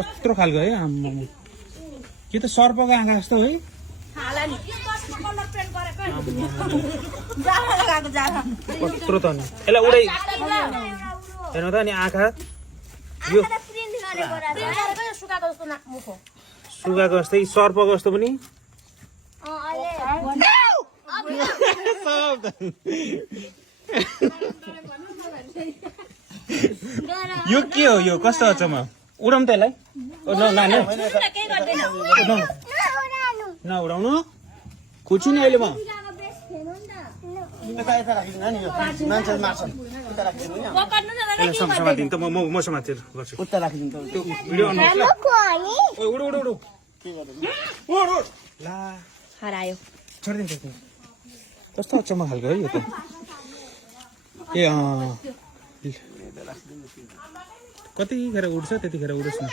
कत्रो खालको है आम्मामा के त सर्पको आँखा जस्तो है कत्रो त नि यसलाई उडै हेर्नु त अनि आँखा यो सुगाको जस्तै सर्पको जस्तो पनि यो के हो यो कस्तो अचम्म उडाउँ त यसलाई नउडाउनु खुच्छु नि अहिले म समातिदिनु त म समातेर गर्छु ला हरायो छोडिदिन्छ कस्तो अचम्म खालको है यो त ए कतिखेर उड्छ त्यतिखेर उडोस् न